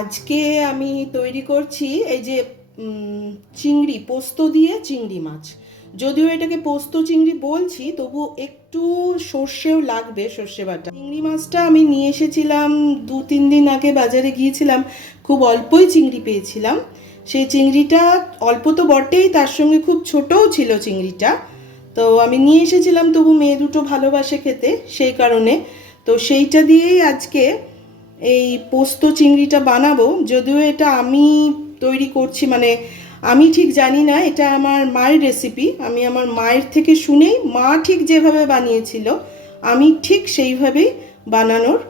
আজকে আমি তৈরি করছি এই যে চিংড়ি পোস্ত দিয়ে চিংড়ি মাছ। যদিও এটাকে পোস্ত চিংড়ি বলছি, তবু একটু সর্ষেও লাগবে, সর্ষে বাটা। চিংড়ি মাছটা আমি নিয়ে এসেছিলাম 2-3 দিন আগে, বাজারে গিয়েছিলাম, খুব অল্পই চিংড়ি পেয়েছিলাম। সেই চিংড়িটা অল্প তো বটেই, তার সঙ্গে খুব ছোটও ছিল চিংড়িটা। তো আমি নিয়ে এসেছিলাম, তবু মেয়ে দুটো ভালোবাসে খেতে, সেই কারণে। তো সেইটা দিয়েই আজকে এই পোস্ত চিংড়িটা বানাবো। যদিও এটা আমি তৈরি করছি, মানে আমি ঠিক জানি না, এটা আমার মায়ের রেসিপি। আমি আমার মায়ের থেকে শুনেই, মা ঠিক যেভাবে বানিয়েছিল আমি ঠিক সেইভাবেই বানানোর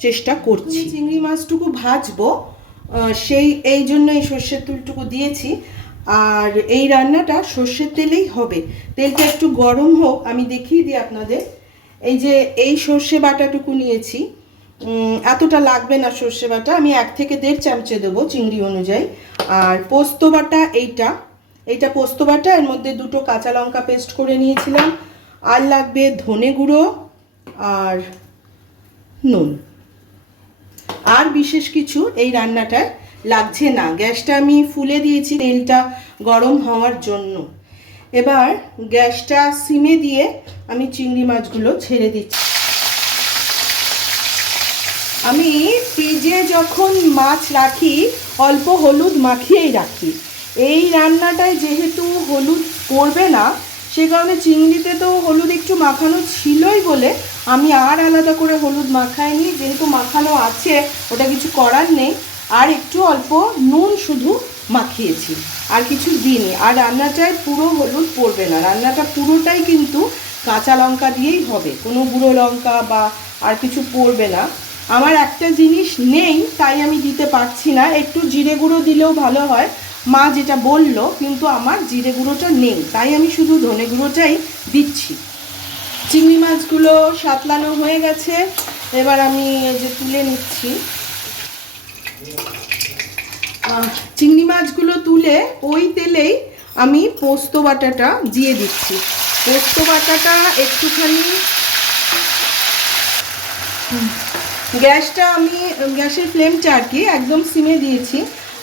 চেষ্টা করছি। চিংড়ি মাছটুকু ভাজবো, এই জন্য এই সর্ষের তেলটুকু দিয়েছি। আর এই রান্নাটা সর্ষের তেলেই হবে। তেলটা একটু গরম হোক, আমি দেখিয়ে দিই আপনাদের। এই যে এই সর্ষে বাটাটুকু নিয়েছি, এতটা লাগবে না সর্ষে বাটা, আমি 1 থেকে 1.5 চামচে দেবো চিংড়ি অনুযায়ী। আর পোস্ত বাটা এইটা পোস্ত বাটা, এর মধ্যে 2টো কাঁচা লঙ্কা পেস্ট করে নিয়েছিলাম। আর লাগবে ধনে গুঁড়ো আর নুন। আর বিশেষ কিছু এই রান্নাটায় লাগছে না। গ্যাসটা আমি ফুলে দিয়েছি তেলটা গরম হওয়ার জন্য। এবার গ্যাসটা সিমে দিয়ে আমি চিংড়ি মাছগুলো ছেড়ে দিচ্ছি। আমি ফ্রিজে যখন মাছ রাখি অল্প হলুদ মাখিয়েই রাখি। এই রান্নাটায় যেহেতু হলুদ পড়বে না, সে কারণে চিংড়িতে তো হলুদ একটু মাখানো ছিলই বলে আমি আর আলাদা করে হলুদ মাখাইনি। যেহেতু মাখানো আছে, ওটা কিছু করার নেই। আর একটু অল্প নুন শুধু মাখিয়েছি, আর কিছু দিইনি। আর রান্নাটায় পুরো হলুদ পড়বে না, রান্নাটা পুরোটাই কিন্তু কাঁচা লঙ্কা দিয়েই হবে, কোনো গুঁড়ো লঙ্কা বা আর কিছু পড়বে না। আমার একটা জিনিস নেই, তাই আমি দিতে পারছি না। একটু জিরে গুঁড়ো দিলেও ভালো হয়, মা যেটা বলল, কিন্তু আমার জিরে গুঁড়োটা নেই, তাই আমি শুধু ধনে গুঁড়োটাই দিচ্ছি। চিংড়ি মাছগুলো সাতলানো হয়ে গেছে, এবার আমি এই যে তুলে নিচ্ছি। চিংড়ি মাছগুলো তুলে ওই তেলেই আমি পোস্ত বাটাটা দিয়ে দিচ্ছি। পোস্ত বাটাটা একটুখানি, গ্যাসের ফ্লেমটা আর কি একদম সিমে দিয়েছি।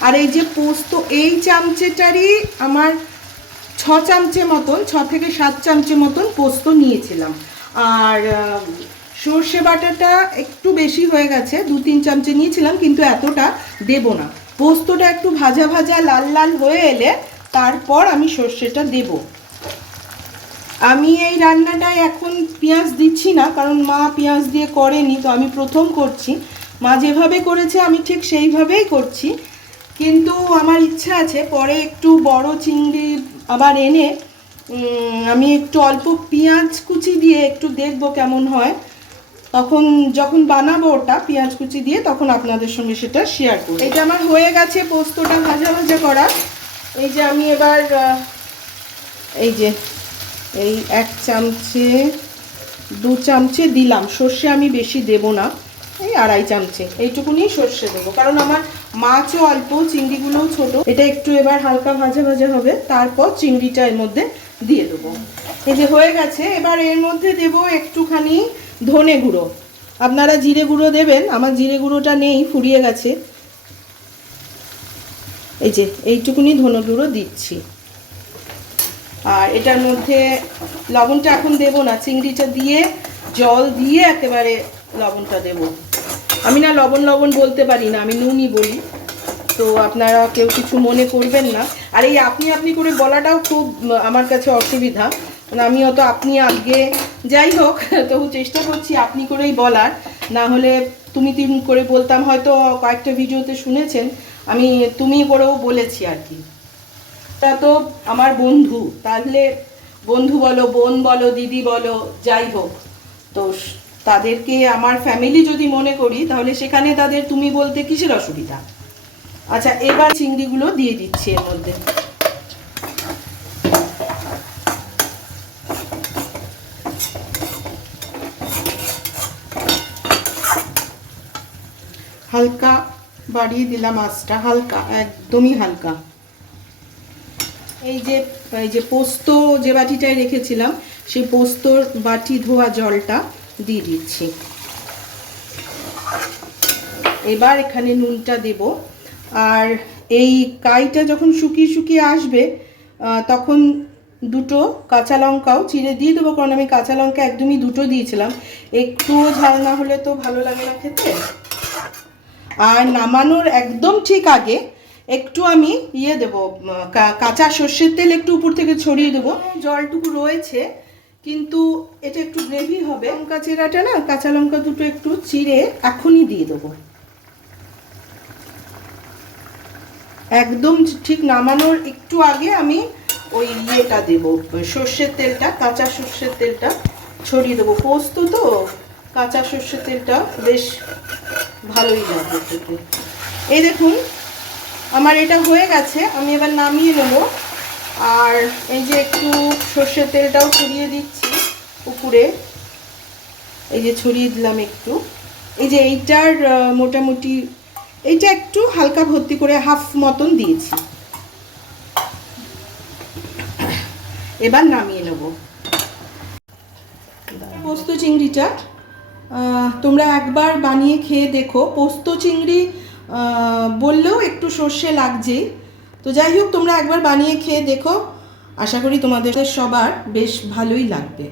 আর এই যে পোস্ত, এই চামচেটারই আমার 6 চামচে মতন, 6 থেকে 7 চামচে মতন পোস্ত নিয়েছিলাম। আর সর্ষে বাটাটা একটু বেশি হয়ে গেছে, 2-3 চামচে নিয়েছিলাম, কিন্তু এতটা দেব না। পোস্তটা একটু ভাজা ভাজা লাল লাল হয়ে এলে তারপর আমি সর্ষেটা দেব। আমি এই রান্নাটায় এখন পেঁয়াজ দিচ্ছি না, কারণ মা পেঁয়াজ দিয়ে করেনি, তো আমি প্রথম করছি। মা যেভাবে করেছে আমি ঠিক সেইভাবেই করছি। কিন্তু আমার ইচ্ছা আছে পরে একটু বড় চিংড়ি আবার এনে আমি একটু অল্প পেঁয়াজ কুচি দিয়ে একটু দেখব কেমন হয়। তখন যখন বানাবো ওটা পেঁয়াজ কুচি দিয়ে, তখন আপনাদের সঙ্গে সেটা শেয়ার করব। এটা আমার হয়ে গেছে পোস্তটা ভাজা ভাজা করা। এই যে আমি এবার এই যে এই 1 চামচে 2 চামচে দিলাম সর্ষে, আমি বেশি দেব না, এই 2.5 চামচে এইটুকুনি সর্ষে দেবো, কারণ আমার মাছও অল্প, চিংড়িগুলোও ছোট। এটা একটু এবার হালকা ভাজা ভাজা হবে, তারপর চিংড়িটা এর মধ্যে দিয়ে দেবো। এই যে হয়ে গেছে, এবার এর মধ্যে দেব একটুখানি ধনে গুঁড়ো। আপনারা জিরে গুঁড়ো দেবেন, আমার জিরে গুঁড়োটা নেই, ফুরিয়ে গেছে। এই যে এইটুকুনি ধনে গুঁড়ো দিচ্ছি। আর এটার মধ্যে লবণটা এখন দেব না, চিংড়িটা দিয়ে জল দিয়ে একেবারে লবণটা দেব। আমি না লবণ লবণ বলতে পারি না, আমি নুনই বলি, তো আপনারা কেউ কিছু মনে করবেন না। আর এই আপনি আপনি করে বলাটাও খুব আমার কাছে অসুবিধা, মানে আমি অত আপনি আগে, যাই হোক, তবু চেষ্টা করছি আপনি করেই বলার। না হলে তুমি করে বলতাম, হয়তো কয়েকটা ভিডিওতে শুনেছেন আমি তুমি করেও বলেছি আর কি। তা তো আমার বন্ধু, তাহলে বন্ধু বলো, বোন বলো, দিদি বলো, যাই হোক, তো তাদেরকে আমার ফ্যামিলি যদি মনে করি, তাহলে সেখানে তাদের তুমি বলতে কিসের অসুবিধা। আচ্ছা, এবার চিংড়িগুলো দিয়ে দিচ্ছি এর মধ্যে। হালকা বাড়িয়ে দিলাম আঁচটা, হালকা, একদমই হালকা। এই যে পোস্ত যে বাটিটায় রেখেছিলাম, সেই পোস্তর বাটি ধোয়া জলটা দিয়ে দিচ্ছি। এবার এখানে নুনটা দেব। আর এই কাইটা যখন শুকিয়ে শুকিয়ে আসবে তখন দুটো কাঁচা লঙ্কাও চিড়ে দিয়ে দেবো, কারণ আমি কাঁচা লঙ্কা একদমই দুটো দিয়েছিলাম, একটুও ঝাল না হলে তো ভালো লাগে না খেতে। আর নামানোর একদম ঠিক আগে একটু আমি দেবো, কাঁচা সর্ষের তেল একটু উপর থেকে ছড়িয়ে দেবো। জলটুকু রয়েছে, কিন্তু এটা একটু গ্রেভি হবে। লঙ্কা চিরাটা না, কাঁচা লঙ্কা দুটো একটু চিড়ে এখনই দিয়ে দেবো। একদম ঠিক নামানোর একটু আগে আমি ওই দেবো, সর্ষের তেলটা, কাঁচা সর্ষের তেলটা ছড়িয়ে দেবো। পোস্ত তো কাঁচা সর্ষের তেলটা বেশ ভালোই লাগবে খেতে। এই দেখুন আমার এটা হয়ে গেছে, আমি এবার নামিয়ে নেব। আর এই যে একটু সর্ষের তেলটাও ছড়িয়ে দিচ্ছি উপরে, এই যে ছড়িয়ে দিলাম একটু। এই যে এইটার মোটামুটি এইটা একটু হালকা ভর্তি করে হাফ মতন দিয়েছি। এবার নামিয়ে নেব। পোস্ত চিংড়িটা তোমরা একবার বানিয়ে খেয়ে দেখো। পোস্ত চিংড়ি বললেও একটু সর্ষে লাগছে, তো যাই হোক তোমরা একবার বানিয়ে খেয়ে দেখো, আশা করি তোমাদের সবার বেশ ভালোই লাগবে।